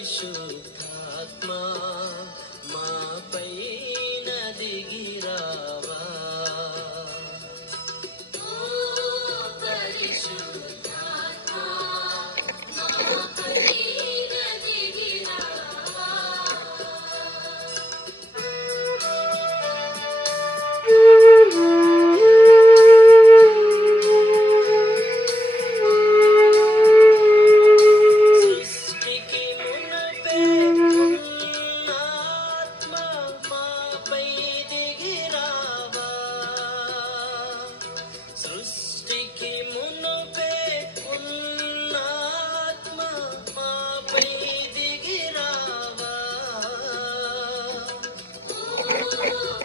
పరిశుద్ధాత్మా మా పైన దిగిరావా. ఓ పరిశుద్ధాత్మా మా పైన దిగిరావా. సృష్టికి మునపే ఉన్నాత్మ మాపై దిగిరావా. సృష్టికి మునుపే ఉన్నాత్మ మాపై దిగిరావా. ఓ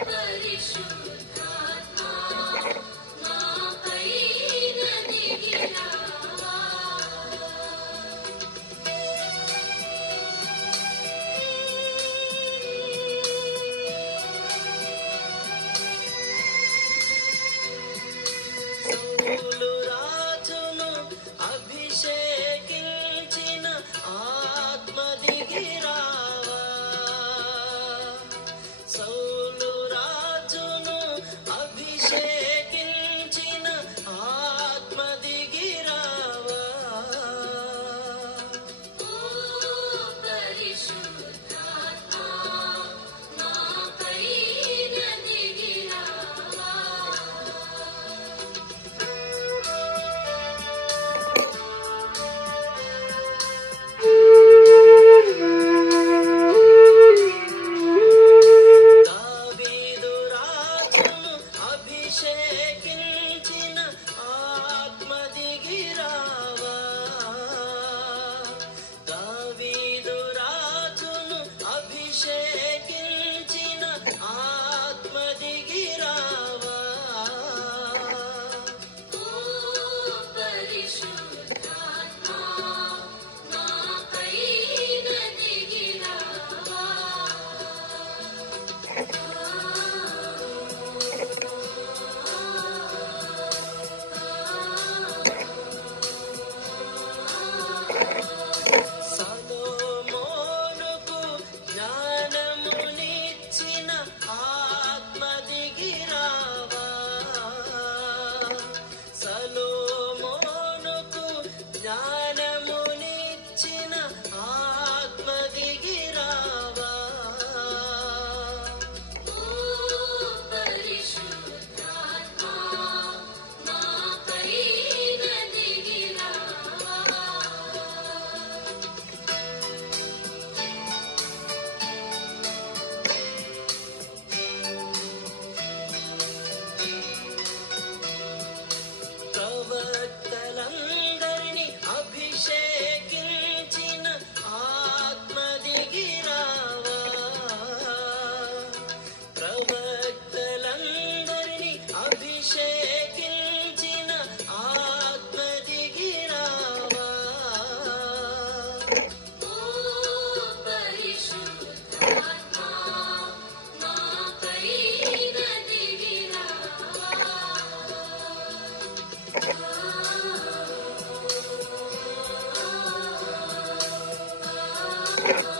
పరిశుద్ధాత్మా మా పైన దిగిరావా. సౌలు రాజును అభిషేకించిన ఆత్మ దిగిరావా. సౌలు రాజును అభిషేకించిన ఆత్మ దిగిరావా. ఓ పరిశుద్ధాత్మా మా పైన దిగిరావా. దావీదు రాజును అభిషేకించిన ఆత్మ దిగిరావా. దావీదు రాజును అభిషేకించిన ఆత్మ దిగిరావా. ఓ పరిశుద్ధాత్మా మా పైన దిగిరావా. సొలొమోనుకు జ్ఞానమునిచ్చిన ఆత్మ దిగిరావా. సొలొమోనుకు జ్ఞానమునిచ్చిన ఆత్మ దిగిరావా. ఓ పరిశుద్ధాత్మా మా పైన దిగిరావా. ప్రవక్తలందరినీ అభిషేకించిన ఆత్మ దిగిరావా. ప్రవక్తలందరినీ అభిషేకించిన ఆత్మ దిగిరావా. ఓ పరిశుద్ధాత్మా మా పైన దిగిరావా. ఆ